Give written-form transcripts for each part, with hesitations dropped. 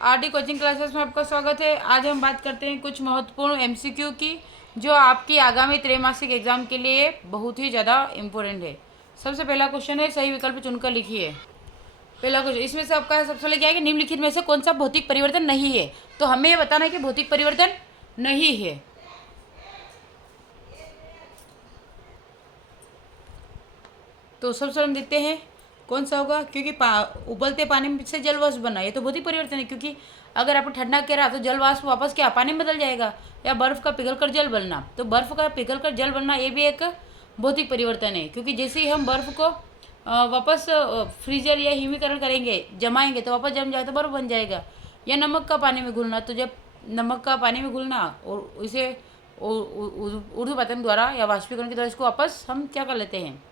RD coaching classes में आपका स्वागत है। आज हम बात करते हैं कुछ महत्वपूर्ण एमसीक्यू की, जो आपकी आगामी त्रैमासिक एग्जाम के लिए बहुत ही ज़्यादा इम्पोर्टेंट है। सबसे पहला क्वेश्चन है, सही विकल्प चुनकर लिखिए। पहला क्वेश्चन इसमें से आपका सबसे पहले क्या है कि निम्नलिखित में से कौन सा भौतिक परिवर्तन नहीं है। तो हमें यह बताना है कि भौतिक परिवर्तन नहीं है। तो सबसे हम देखते हैं कौन सा होगा, क्योंकि उबलते पानी में से जल वाष्प बना, ये तो भौतिक परिवर्तन है। क्योंकि अगर आपको ठंडा कह रहा तो जल वाष्प वापस क्या पानी में बदल जाएगा, या बर्फ का पिघलकर जल बनना। तो बर्फ का पिघलकर जल बनना ये भी एक भौतिक परिवर्तन है, क्योंकि जैसे ही हम बर्फ को वापस फ्रीजर या हिमीकरण करेंगे, जमाएंगे, तो वापस जम जाए तो बर्फ बन जाएगा। या नमक का पानी में घुलना, तो जब नमक का पानी में घुलना और इसे ऊर्ध्वपातन द्वारा या वाष्पीकरण के द्वारा इसको वापस हम क्या कर लेते हैं,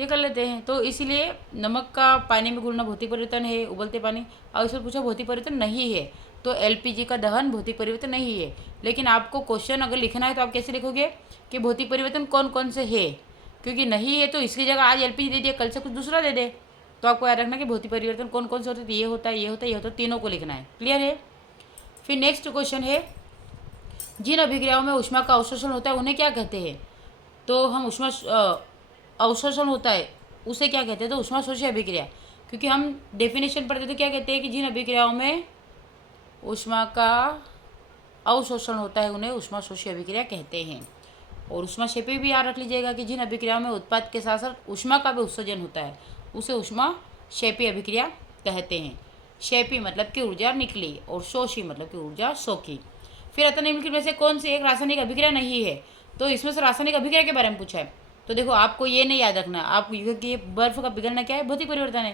ये कर लेते हैं। तो इसीलिए नमक का पानी में घुलना भौतिक परिवर्तन है, उबलते पानी। और इसमें पूछा भौतिक परिवर्तन नहीं है, तो एलपीजी का दहन भौतिक परिवर्तन नहीं है। लेकिन आपको क्वेश्चन अगर लिखना है तो आप कैसे लिखोगे कि भौतिक परिवर्तन कौन कौन से है, क्योंकि नहीं है तो इसकी जगह आज एलपीजी दे दिया, कल से कुछ दूसरा दे दे। तो आपको याद रखना कि भौतिक परिवर्तन कौन कौन से होते हैं, ये होता है, ये होता है, ये होता है, तीनों को लिखना है। क्लियर है। फिर नेक्स्ट क्वेश्चन है, जिन अभिक्रियाओं में ऊष्मा का अवशोषण होता है उन्हें क्या कहते हैं। तो हम ऊष्मा अवशोषण होता है उसे क्या कहते हैं, तो ऊष्माशोषी अभिक्रिया। क्योंकि हम डेफिनेशन पढ़ते तो क्या कहते हैं कि जिन अभिक्रियाओं में ऊष्मा का अवशोषण होता है उन्हें ऊष्माशोषी अभिक्रिया कहते हैं। और ऊष्माक्षेपी भी याद रख लीजिएगा कि जिन अभिक्रियाओं में उत्पाद के साथ साथ ऊष्मा का भी उत्सर्जन होता है उसे ऊष्माक्षेपी अभिक्रिया कहते हैं। क्षेपी मतलब कि ऊर्जा निकली, और शोषी मतलब कि ऊर्जा सोखी। फिर आता निम्नलिखित में से कौन सी एक रासायनिक अभिक्रिया नहीं है। तो इसमें से रासायनिक अभिक्रिया के बारे में पूछा है। तो देखो आपको ये नहीं याद रखना, आप क्योंकि ये बर्फ का पिघलना क्या है, भौतिक परिवर्तन है।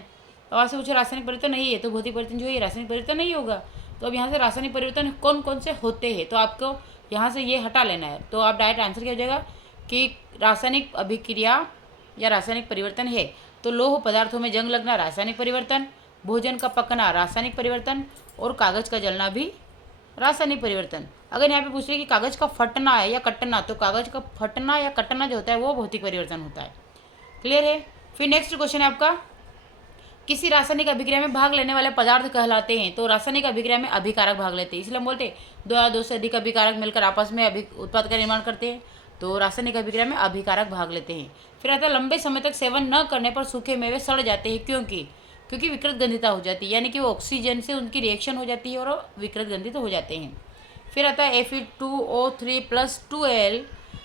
तो वहाँ से पूछे रासायनिक परिवर्तन नहीं है, तो भौतिक परिवर्तन जो है रासायनिक परिवर्तन नहीं होगा। तो अब यहाँ से रासायनिक परिवर्तन कौन कौन से होते हैं, तो आपको यहाँ से ये हटा लेना है। तो आप डायरेक्ट आंसर क्या हो जाएगा कि रासायनिक अभिक्रिया या रासायनिक परिवर्तन है। तो लोह पदार्थों में जंग लगना रासायनिक परिवर्तन, भोजन का पकना रासायनिक परिवर्तन, और कागज़ का जलना भी रासायनिक परिवर्तन। अगर यहाँ पे पूछ रहे कि कागज़ का फटना है या कटना, तो कागज़ का फटना या कटना जो होता है वो भौतिक परिवर्तन होता है। क्लियर है। फिर नेक्स्ट क्वेश्चन है आपका, किसी रासायनिक अभिक्रिया में भाग लेने वाले पदार्थ कहलाते हैं। तो रासायनिक अभिक्रिया में अभिकारक भाग लेते हैं, इसलिए हम बोलते हैं दो या दो से अधिक अभिकारक मिलकर आपस में उत्पाद का निर्माण करते हैं। तो रासायनिक अभिक्रिया में अभिकारक भाग लेते हैं। फिर आता है लंबे समय तक सेवन न करने पर सूखे मेवे सड़ जाते हैं, क्योंकि विकृत गंधिता हो जाती है, यानी कि वो ऑक्सीजन से उनकी रिएक्शन हो जाती है और विकृत गंधित हो जाते हैं। फिर आता है Fe2O3+2Al,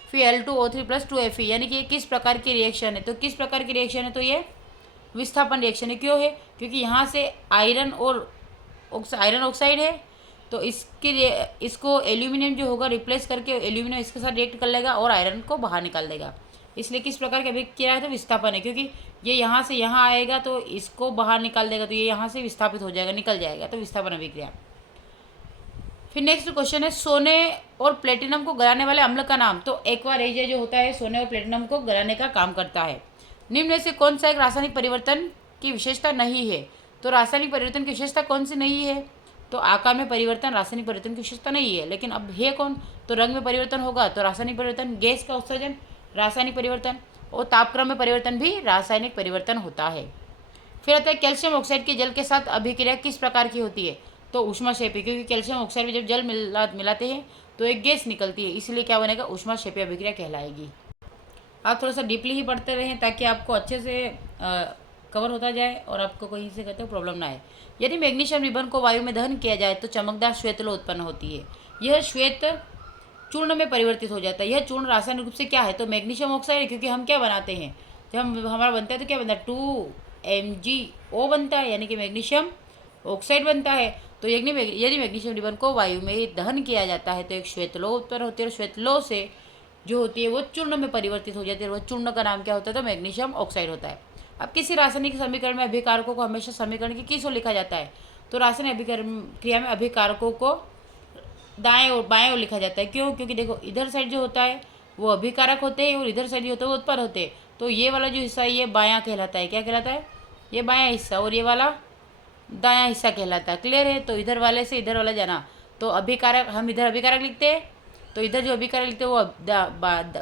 फिर Al2O3+2Fe, यानी कि ये किस प्रकार की रिएक्शन है। तो किस प्रकार की रिएक्शन है, तो ये विस्थापन रिएक्शन है। क्यों है, क्योंकि यहाँ से आयरन ऑक्साइड है, तो इसको एल्यूमिनियम जो होगा रिप्लेस करके एल्यूमिनियम इसके साथ रिएक्ट कर लेगा और आयरन को बाहर निकाल देगा। इसलिए किस प्रकार की अभिक्रिया है, तो विस्थापन है, क्योंकि ये यहाँ से यहाँ आएगा तो इसको बाहर निकाल देगा, तो ये यहाँ से विस्थापित हो जाएगा, निकल जाएगा, तो विस्थापन अभिक्रिया। फिर नेक्स्ट क्वेश्चन है, सोने और प्लेटिनम को गलाने वाले अम्ल का नाम। तो एक्वा रेजिया जो होता है सोने और प्लेटिनम को गलाने का काम करता है। निम्न में से कौन सा एक रासायनिक परिवर्तन की विशेषता नहीं है। तो रासायनिक परिवर्तन की विशेषता कौन सी नहीं है, तो आकार में परिवर्तन रासायनिक परिवर्तन की विशेषता नहीं है। लेकिन अब है कौन, तो रंग में परिवर्तन होगा तो रासायनिक परिवर्तन, गैस का उत्सर्जन रासायनिक परिवर्तन, और तापक्रम में परिवर्तन भी रासायनिक परिवर्तन होता है। फिर आता है कैल्शियम ऑक्साइड के जल के साथ अभिक्रिया किस प्रकार की होती है। तो ऊष्माक्षेपी, क्योंकि कैल्शियम ऑक्साइड में जब जल मिलाते हैं तो एक गैस निकलती है, इसलिए क्या बनेगा, ऊष्माक्षेपी अभिक्रिया कहलाएगी। आप थोड़ा सा डीपली ही पढ़ते रहें ताकि आपको अच्छे से कवर होता जाए और आपको कहीं से कहते हो प्रॉब्लम ना आए। यदि मैग्नीशियम रिबन को वायु में दहन किया जाए तो चमकदार श्वेत लोह उत्पन्न होती है। यह श्वेत चूर्ण में परिवर्तित हो जाता है। यह चूर्ण रासायनिक रूप से क्या है, तो मैग्नीशियम ऑक्साइड है, क्योंकि हम क्या बनाते हैं, जब हमारा बनता है तो क्या बनता है, 2MgO बनता है, यानी कि मैग्नीशियम ऑक्साइड बनता है। तो यदि मैग्नीशियम रिबन को वायु में दहन किया जाता है तो एक श्वेत लोह उत्पन्न होती है, और श्वेत लोह से जो होती है वो चूर्ण में परिवर्तित हो जाती है, और वह चूर्ण का नाम क्या होता है, तो मैग्नीशियम ऑक्साइड होता है। अब किसी रासायनिक समीकरण में अभिकारकों को हमेशा समीकरण की किस ओर लिखा जाता है। तो रासायनिक अभिक्रिया में अभिकारकों को दाएं और बाएं ओर लिखा जाता है। क्यों, क्योंकि देखो इधर साइड जो होता है वो अभिकारक होते हैं और इधर साइड जो होता है वो उत्पाद होते हैं। तो ये वाला जो हिस्सा है ये बायां कहलाता है, क्या कहलाता है, ये बायां हिस्सा, और ये वाला दायां हिस्सा कहलाता है। क्लियर है। तो इधर वाले से इधर वाला जाना, तो अभिकारक हम इधर अभिकारक लिखते हैं, तो इधर जो अभिकारक लिखते हैं वो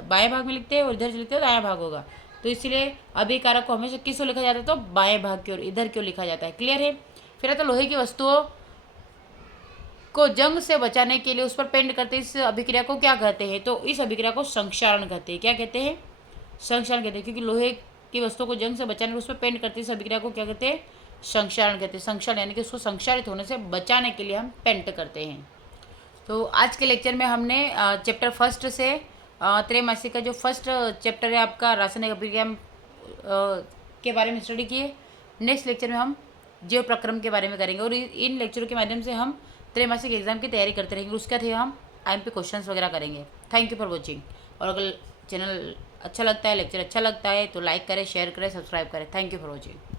बाएं भाग में लिखते हैं, और इधर जो लिखते हैं दायां भाग होगा। तो इसलिए अभिकारक को हमेशा किस ओर लिखा जाता है, तो बाएं भाग की ओर, इधर की ओर लिखा जाता है। क्लियर है। फिर तो लोहे की वस्तुओं को जंग से बचाने के लिए उस पर पेंट करते इस अभिक्रिया को क्या कहते हैं? तो इस अभिक्रिया को संक्षारण कहते हैं। क्या कहते हैं? संक्षारण कहते हैं, क्योंकि लोहे की वस्तु को जंग से बचाने उस पर पेंट करते इस अभिक्रिया को क्या कहते हैं? संक्षारण कहते हैं। संक्षारण यानी कि उसको संक्षारित होने से बचाने के लिए हम पेंट करते हैं। तो आज के लेक्चर में हमने चैप्टर फर्स्ट से त्रैमासिक का जो फर्स्ट चैप्टर है आपका रासायनिक अभिक्रिया के बारे में स्टडी किए। नेक्स्ट लेक्चर में हम जीव प्रक्रम के बारे में करेंगे और इन लेक्चरों के माध्यम से हम त्रैमासिक एग्जाम की तैयारी करते रहेंगे। उसके बाद हम IMP क्वेश्चंस वगैरह करेंगे। Thank you for watching. और अगर चैनल अच्छा लगता है, लेक्चर अच्छा लगता है तो लाइक करें, शेयर करें, सब्सक्राइब करें। Thank you for watching.